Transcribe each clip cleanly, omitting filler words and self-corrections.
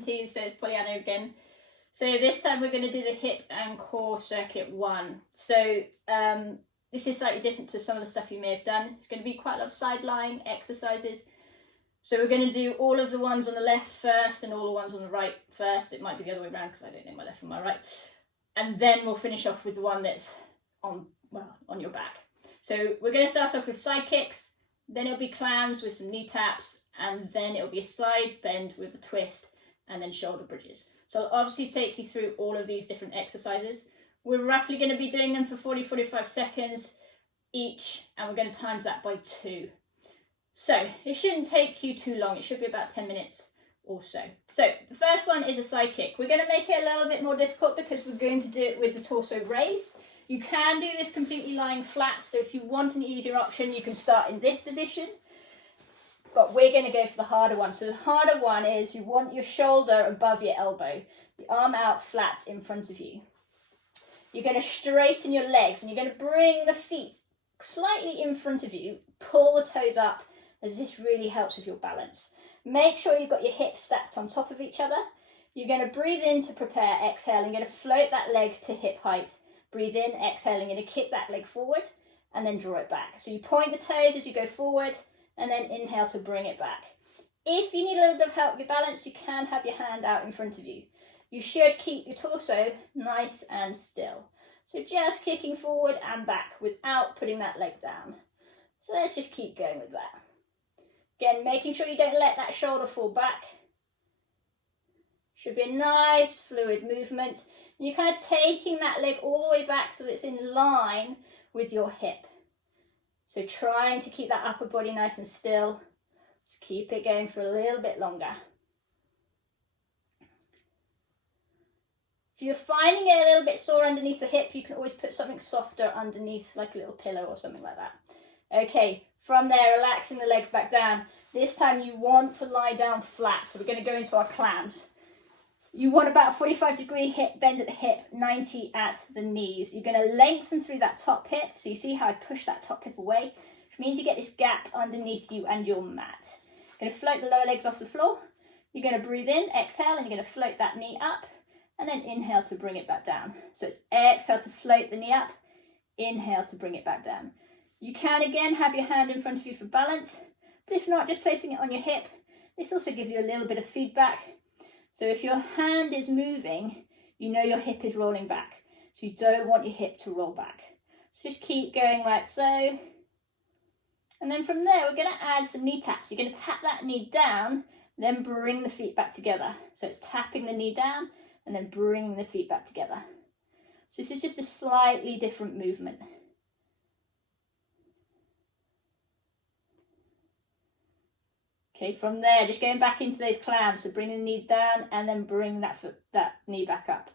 So it's Pollyanna again. So this time we're going to do the hip and core circuit 1. So this is slightly different to some of the stuff you may have done. It's going to be quite a lot of side lying exercises. So we're going to do all of the ones on the left first and all the ones on the right first. It might be the other way around because I don't know my left from my right. And then we'll finish off with the one that's on your back. So we're going to start off with side kicks, then it'll be clams with some knee taps, and then it'll be a side bend with a twist, and then shoulder bridges. So I'll obviously take you through all of these different exercises. We're roughly going to be doing them for 40-45 seconds each, and we're going to times that by 2. So it shouldn't take you too long. It should be about 10 minutes or so. So the first one is a side kick. We're going to make it a little bit more difficult because we're going to do it with the torso raised. You can do this completely lying flat, so if you want an easier option, you can start in this position. But we're going to go for the harder one. So the harder one is you want your shoulder above your elbow, the arm out flat in front of you. You're going to straighten your legs and you're going to bring the feet slightly in front of you, pull the toes up, as this really helps with your balance. Make sure you've got your hips stacked on top of each other. You're going to breathe in to prepare, exhale, and you're going to float that leg to hip height. Breathe in, exhale, and you're going to kick that leg forward and then draw it back. So you point the toes as you go forward and then inhale to bring it back. If you need a little bit of help with your balance, you can have your hand out in front of you. You should keep your torso nice and still. So just kicking forward and back without putting that leg down. So let's just keep going with that. Again, making sure you don't let that shoulder fall back. Should be a nice fluid movement. And you're kind of taking that leg all the way back so that it's in line with your hip. So trying to keep that upper body nice and still. Just keep it going for a little bit longer. If you're finding it a little bit sore underneath the hip, you can always put something softer underneath, like a little pillow or something like that. Okay, from there, relaxing the legs back down. This time you want to lie down flat, so we're going to go into our clams. You want about a 45-degree hip bend at the hip, 90 at the knees. You're going to lengthen through that top hip. So you see how I push that top hip away, which means you get this gap underneath you and your mat. You're going to float the lower legs off the floor. You're going to breathe in, exhale, and you're going to float that knee up, and then inhale to bring it back down. So it's exhale to float the knee up, inhale to bring it back down. You can again have your hand in front of you for balance, but if not, just placing it on your hip. This also gives you a little bit of feedback. So if your hand is moving, you know your hip is rolling back. So you don't want your hip to roll back. So just keep going like so. And then from there, we're going to add some knee taps. You're going to tap that knee down, then bring the feet back together. So it's tapping the knee down and then bringing the feet back together. So this is just a slightly different movement. Okay, from there, just going back into those clams, so bring the knees down and then bring that knee back up,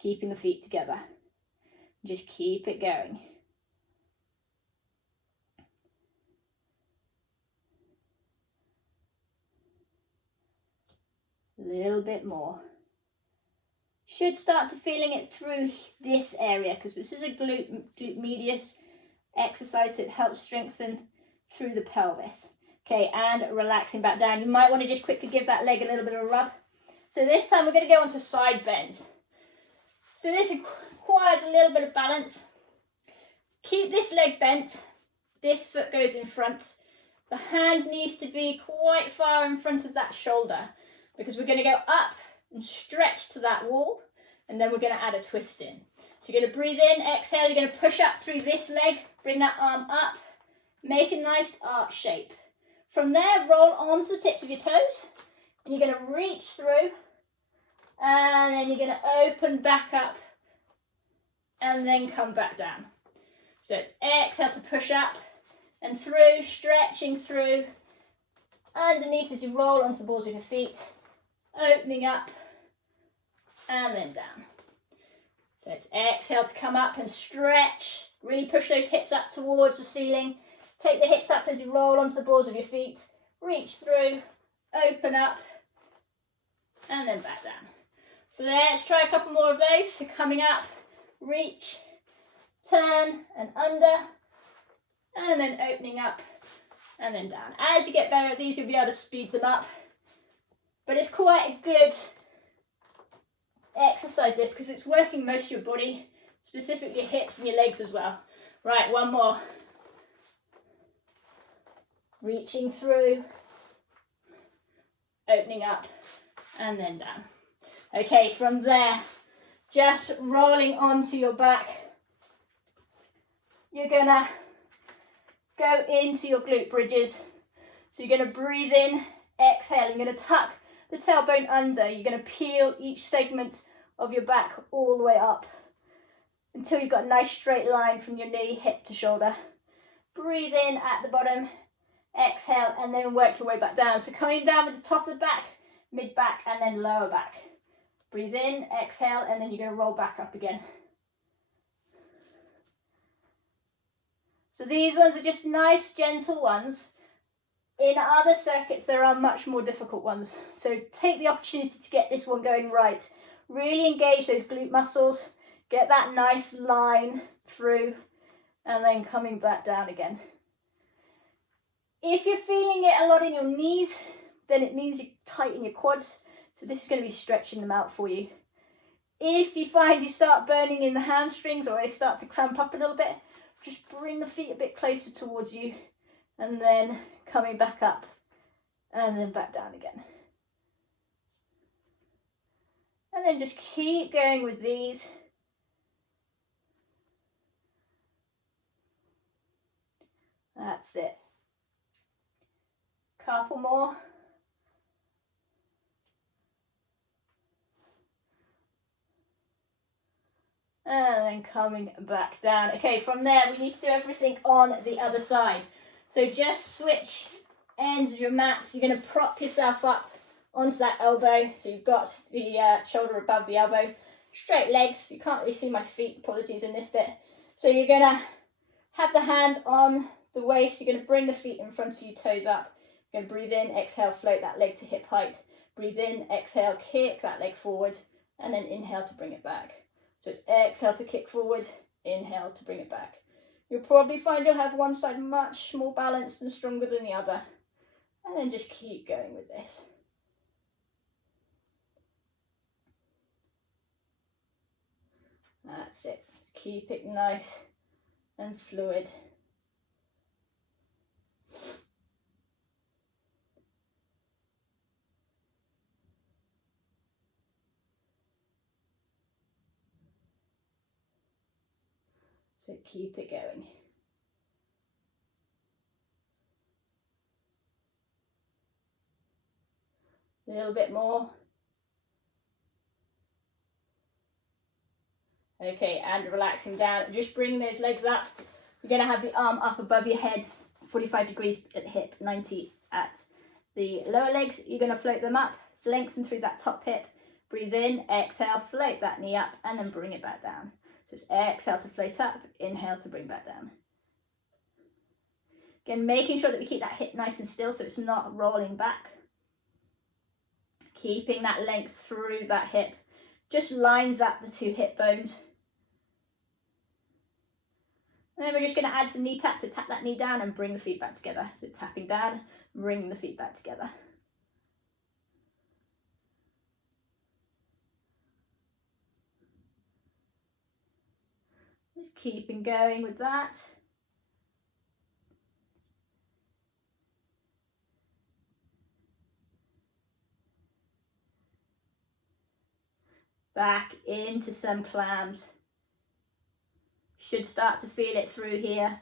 keeping the feet together. Just keep it going. A little bit more. Should start to feeling it through this area because this is a glute medius exercise, so it helps strengthen through the pelvis. Okay, and relaxing back down. You might want to just quickly give that leg a little bit of a rub. So this time we're going to go on to side bends. So this requires a little bit of balance. Keep this leg bent. This foot goes in front. The hand needs to be quite far in front of that shoulder because we're going to go up and stretch to that wall, and then we're going to add a twist in. So you're going to breathe in, exhale, you're going to push up through this leg, bring that arm up, make a nice arch shape. From there, roll onto the tips of your toes, and you're going to reach through, and then you're going to open back up, and then come back down. So it's exhale to push up, and through, stretching through, underneath as you roll onto the balls of your feet, opening up, and then down. So it's exhale to come up and stretch, really push those hips up towards the ceiling. Take the hips up as you roll onto the balls of your feet, reach through, open up, and then back down. So let's try a couple more of those. So coming up, reach, turn and under, and then opening up and then down. As you get better at these, you'll be able to speed them up. But it's quite a good exercise this because it's working most of your body, specifically your hips and your legs as well. Right, one more. Reaching through, opening up, and then down. Okay, from there, just rolling onto your back. You're gonna go into your glute bridges. So you're gonna breathe in, exhale, you're gonna tuck the tailbone under. You're gonna peel each segment of your back all the way up until you've got a nice straight line from your knee, hip to shoulder. Breathe in at the bottom, exhale, and then work your way back down. So coming down with the top of the back, mid back, and then lower back. Breathe in, exhale, and then you're gonna roll back up again. So these ones are just nice, gentle ones. In other circuits, there are much more difficult ones. So take the opportunity to get this one going right. Really engage those glute muscles, get that nice line through, and then coming back down again. If you're feeling it a lot in your knees, then it means you tighten your quads. So this is going to be stretching them out for you. If you find you start burning in the hamstrings or they start to cramp up a little bit, just bring the feet a bit closer towards you and then coming back up and then back down again. And then just keep going with these. That's it. Couple more. And then coming back down. Okay, from there we need to do everything on the other side. So just switch ends of your mat. So you're going to prop yourself up onto that elbow. So you've got the shoulder above the elbow. Straight legs. You can't really see my feet, apologies in this bit. So you're going to have the hand on the waist. You're going to bring the feet in front of you, toes up. You're going to breathe in, exhale, float that leg to hip height. Breathe in, exhale, kick that leg forward. And then inhale to bring it back. So it's exhale to kick forward, inhale to bring it back. You'll probably find you'll have one side much more balanced and stronger than the other. And then just keep going with this. That's it. Just keep it nice and fluid. So keep it going. A little bit more. Okay, and relaxing down. Just bring those legs up. You're going to have the arm up above your head, 45 degrees at the hip, 90 at the lower legs. You're going to float them up, lengthen through that top hip. Breathe in, exhale, float that knee up, and then bring it back down. So it's exhale to float up, inhale to bring back down. Again, making sure that we keep that hip nice and still so it's not rolling back. Keeping that length through that hip. Just lines up the two hip bones. And then we're just going to add some knee taps. So tap that knee down and bring the feet back together. So tapping down, bringing the feet back together. Just keeping going with that. Back into some clams. Should start to feel it through here.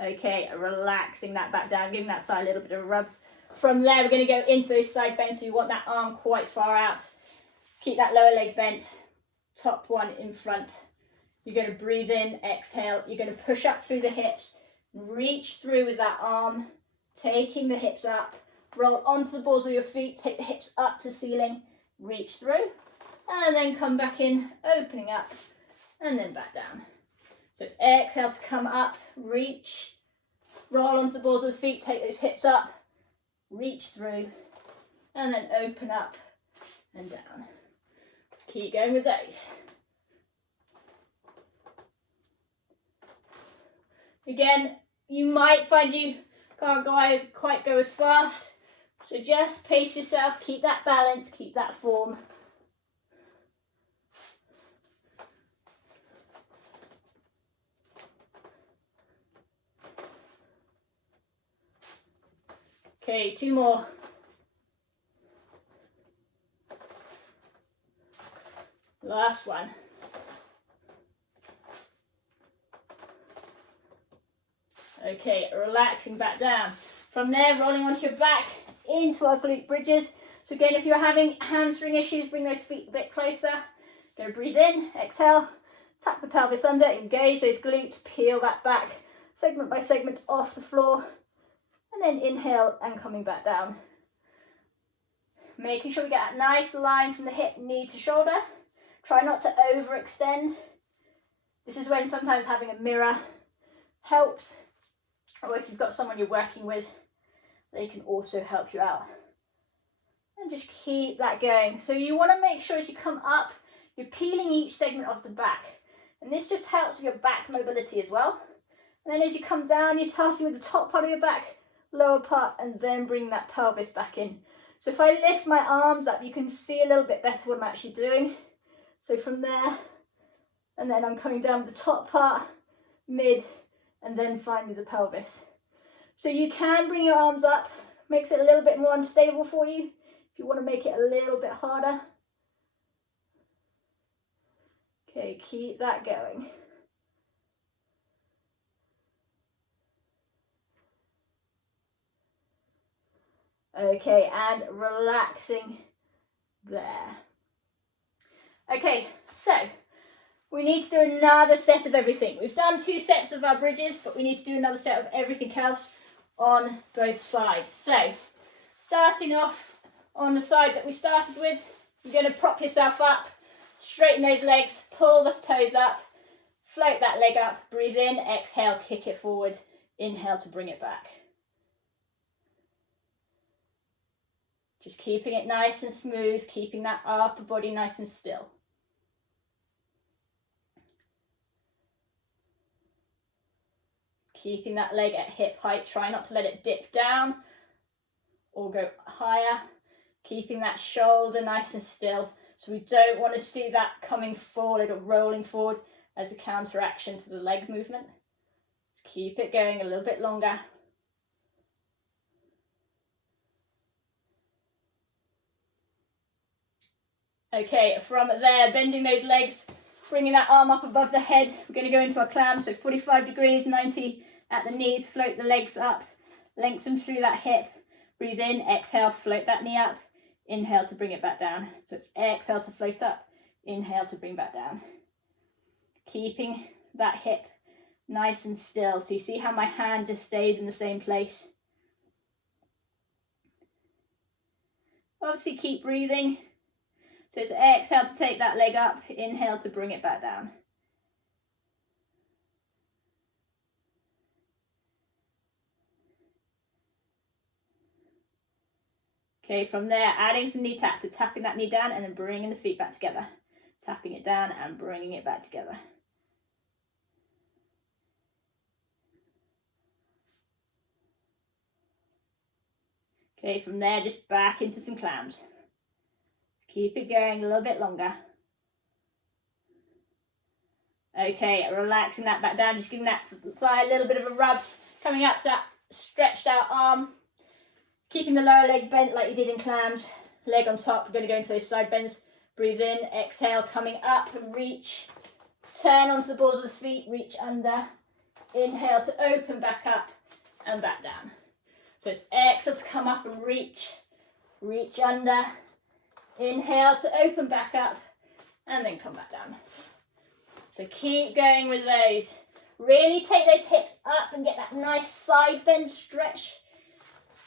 Okay, relaxing that back down, giving that thigh a little bit of a rub. From there, we're going to go into those side bends, so you want that arm quite far out. Keep that lower leg bent, top one in front. You're going to breathe in, exhale. You're going to push up through the hips, reach through with that arm, taking the hips up. Roll onto the balls of your feet, take the hips up to the ceiling, reach through, and then come back in, opening up, and then back down. So it's exhale to come up, reach, roll onto the balls of the feet, take those hips up, reach through, and then open up and down. Let's keep going with those. Again, you might find you can't quite go as fast. So just pace yourself, keep that balance, keep that form. Okay, 2 more. Last one. Okay, relaxing back down. From there, rolling onto your back into our glute bridges. So again, if you're having hamstring issues, bring those feet a bit closer. Go breathe in, exhale, tuck the pelvis under, engage those glutes, peel that back, segment by segment off the floor, and then inhale and coming back down. Making sure we get that nice line from the hip, knee to shoulder. Try not to overextend. This is when sometimes having a mirror helps, or if you've got someone you're working with, they can also help you out. And just keep that going. So you want to make sure as you come up, you're peeling each segment off the back. And this just helps with your back mobility as well. And then as you come down, you're starting with the top part of your back, lower part, and then bring that pelvis back in. So if I lift my arms up, you can see a little bit better what I'm actually doing. So from there, and then I'm coming down with the top part, mid, and then finally the pelvis. So you can bring your arms up, makes it a little bit more unstable for you. If you want to make it a little bit harder. Okay, keep that going. Okay, and relaxing there. Okay, so we need to do another set of everything. We've done 2 sets of our bridges, but we need to do another set of everything else on both sides. So, starting off on the side that we started with, you're going to prop yourself up, straighten those legs, pull the toes up, float that leg up, breathe in, exhale, kick it forward, inhale to bring it back. Just keeping it nice and smooth, keeping that upper body nice and still. Keeping that leg at hip height, try not to let it dip down or go higher. Keeping that shoulder nice and still. So we don't want to see that coming forward or rolling forward as a counteraction to the leg movement. Just keep it going a little bit longer. Okay, from there, bending those legs, bringing that arm up above the head. We're going to go into our clam, so 45 degrees, 90 at the knees, float the legs up, lengthen through that hip, breathe in, exhale, float that knee up, inhale to bring it back down. So it's exhale to float up, inhale to bring back down. Keeping that hip nice and still. So you see how my hand just stays in the same place. Obviously keep breathing. So it's exhale to take that leg up, inhale to bring it back down. Okay, from there, adding some knee taps, so tapping that knee down and then bringing the feet back together. Tapping it down and bringing it back together. Okay, from there, just back into some clams. Keep it going a little bit longer. Okay, relaxing that back down, just giving that thigh a little bit of a rub, coming up to that stretched out arm. Keeping the lower leg bent like you did in clams, leg on top. We're going to go into those side bends. Breathe in, exhale, coming up and reach. Turn onto the balls of the feet, reach under. Inhale to open back up and back down. So it's exhale to come up and reach. Reach under. Inhale to open back up and then come back down. So keep going with those. Really take those hips up and get that nice side bend stretch.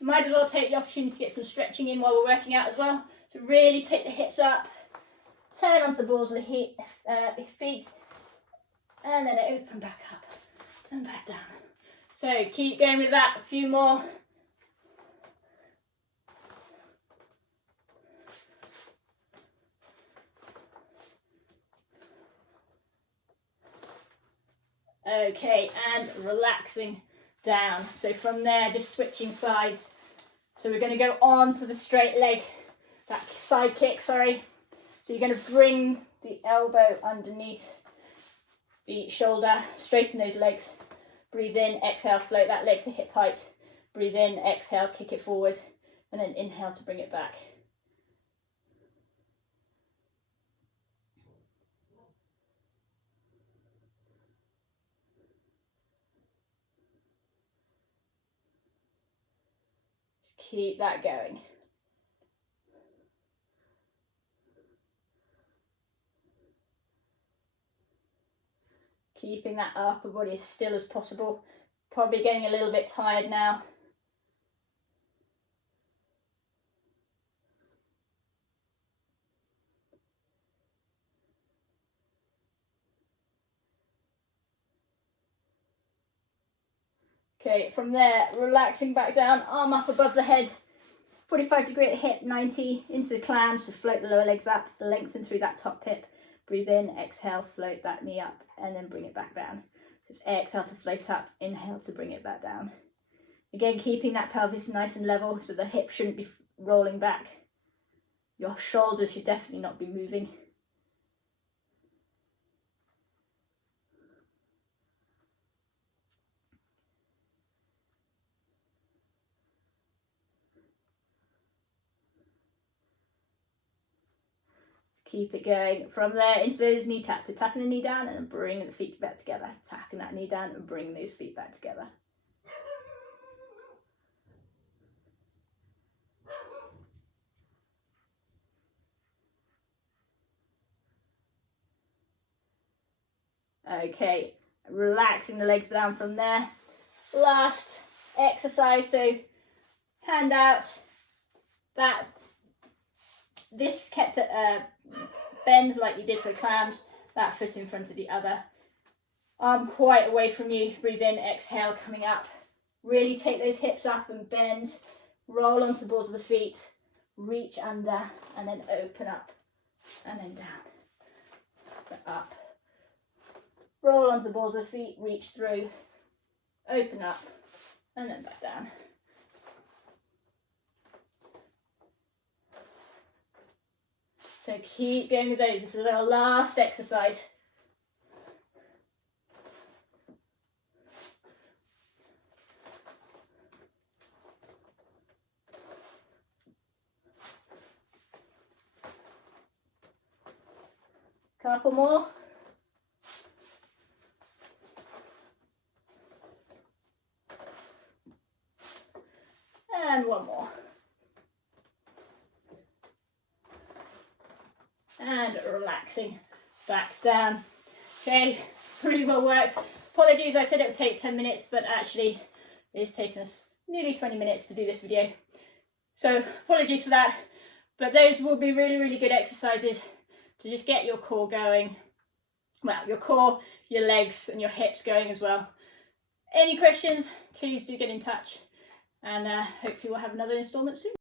Might as well take the opportunity to get some stretching in while we're working out as well. So really take the hips up, turn onto the balls of the feet, and then open back up and back down. So keep going with that, a few more. Okay, and relaxing down. So from there, just switching sides. So we're going to go on to the straight leg, that side kick, sorry. So you're going to bring the elbow underneath the shoulder, straighten those legs, breathe in, exhale, float that leg to hip height, breathe in, exhale, kick it forward, and then inhale to bring it back. Just keep that going. Keeping that upper body as still as possible. Probably getting a little bit tired now. Okay, from there, relaxing back down, arm up above the head, 45 degree at the hip, 90 into the clam, so float the lower legs up, lengthen through that top hip, breathe in, exhale, float that knee up, and then bring it back down. So it's exhale to float up, inhale to bring it back down. Again, keeping that pelvis nice and level, so the hip shouldn't be rolling back. Your shoulders should definitely not be moving. Keep it going. From there, into those knee taps. So tapping the knee down and bringing the feet back together. Tapping that knee down and bringing those feet back together. Okay, relaxing the legs down from there. Last exercise, so hand out. This kept at bend like you did for the clams, that foot in front of the other. Arm quite away from you, breathe in, exhale, coming up. Really take those hips up and bend, roll onto the balls of the feet, reach under, and then open up, and then down. So up. Roll onto the balls of the feet, reach through, open up, and then back down. So keep going with those. This is our last exercise. Couple more. And one more. And relaxing back down. Okay, pretty well worked. Apologies, I said it would take 10 minutes, but actually it's taken us nearly 20 minutes to do this video. So apologies for that, but those will be really, really good exercises to just get your core going. Well, your core, your legs and your hips going as well. Any questions, please do get in touch, and hopefully we'll have another installment soon.